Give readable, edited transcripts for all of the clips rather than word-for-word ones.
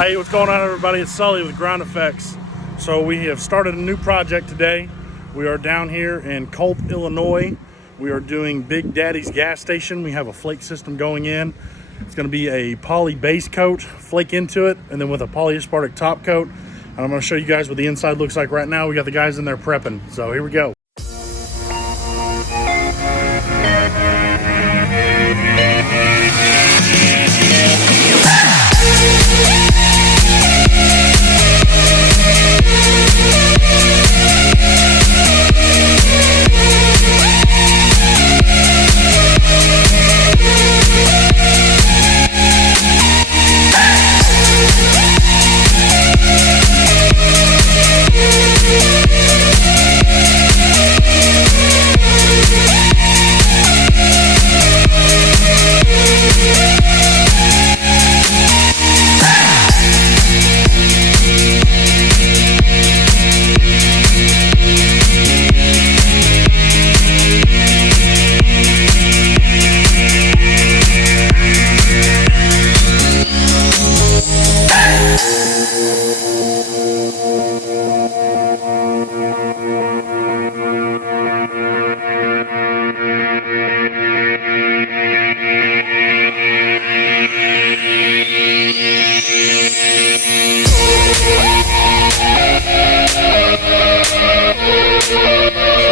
Hey, what's going on, everybody? It's Sully with Ground Effects. So we have started a new project today. We are down here in Colt, Illinois. We are doing Big Daddy's gas station. We have a flake system going in. It's going to be a poly base coat, flake into it, and then with a polyaspartic top coat. And I'm going to show you guys what the inside looks like right now. We got the guys in there prepping. So here we go.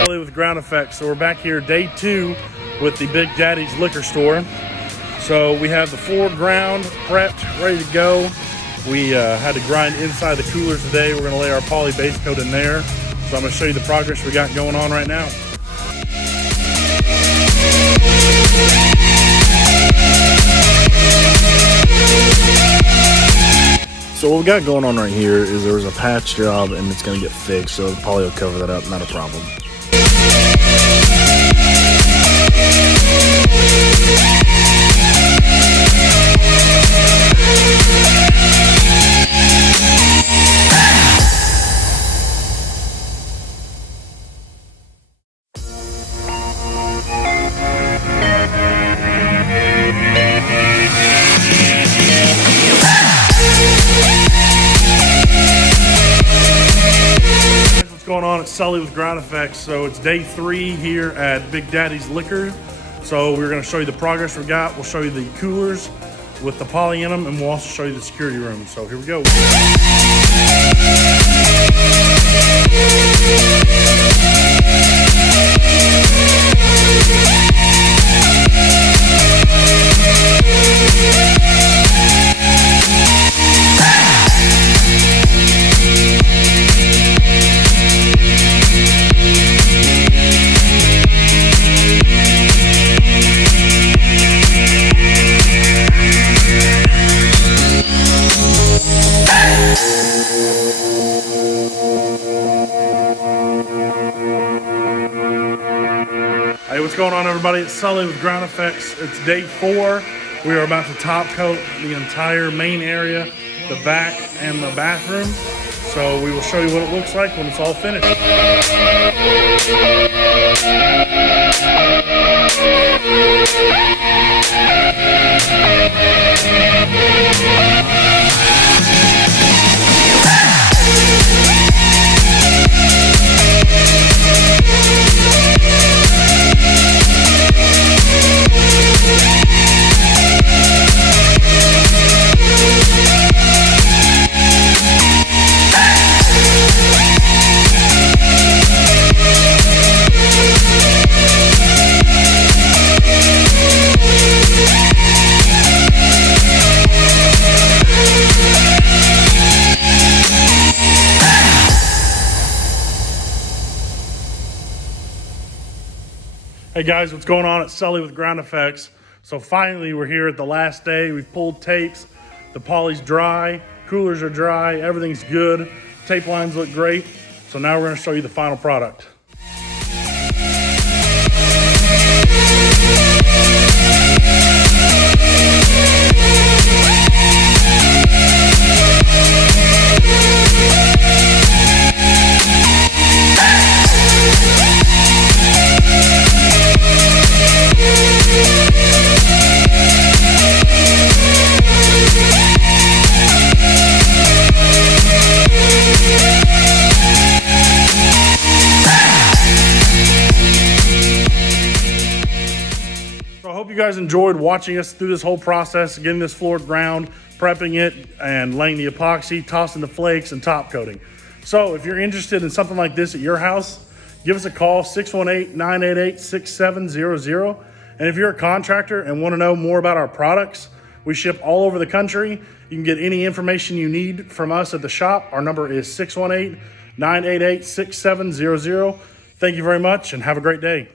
With Ground Effects. So we're back here day 2 with the Big Daddy's liquor store. So we have the floor ground prepped, ready to go. We had to grind inside the coolers today. We're going to lay our poly base coat in there. So I'm going to show you the progress we got going on right now. So what we got going on right here is there was a patch job and it's going to get fixed, so the poly will cover that up, not a problem. Going on, it's Sully with Ground Effects. So it's day 3 here at Big Daddy's Liquor. So we're going to show you the progress we got. We'll show you the coolers with the poly in them, and we'll also show you the security room. So here we go. Hey, what's going on, everybody? It's Sully with Ground Effects. It's day 4. We are about to top coat the entire main area, the back, and the bathroom. So we will show you what it looks like when it's all finished. Hey guys, what's going on? It's Sully with Ground Effects. So finally we're here at the last day. We've pulled tapes, the poly's dry, coolers are dry, everything's good, tape lines look great. So now we're going to show you the final product. hope you guys enjoyed watching us through this whole process, getting this floored ground, prepping it, and laying the epoxy, tossing the flakes, and top coating. So if you're interested in something like this at your house, give us a call, 618-988-6700. And if you're a contractor and want to know more about our products, we ship all over the country. You can get any information you need from us at the shop. Our number is 618-988-6700. Thank you very much and have a great day.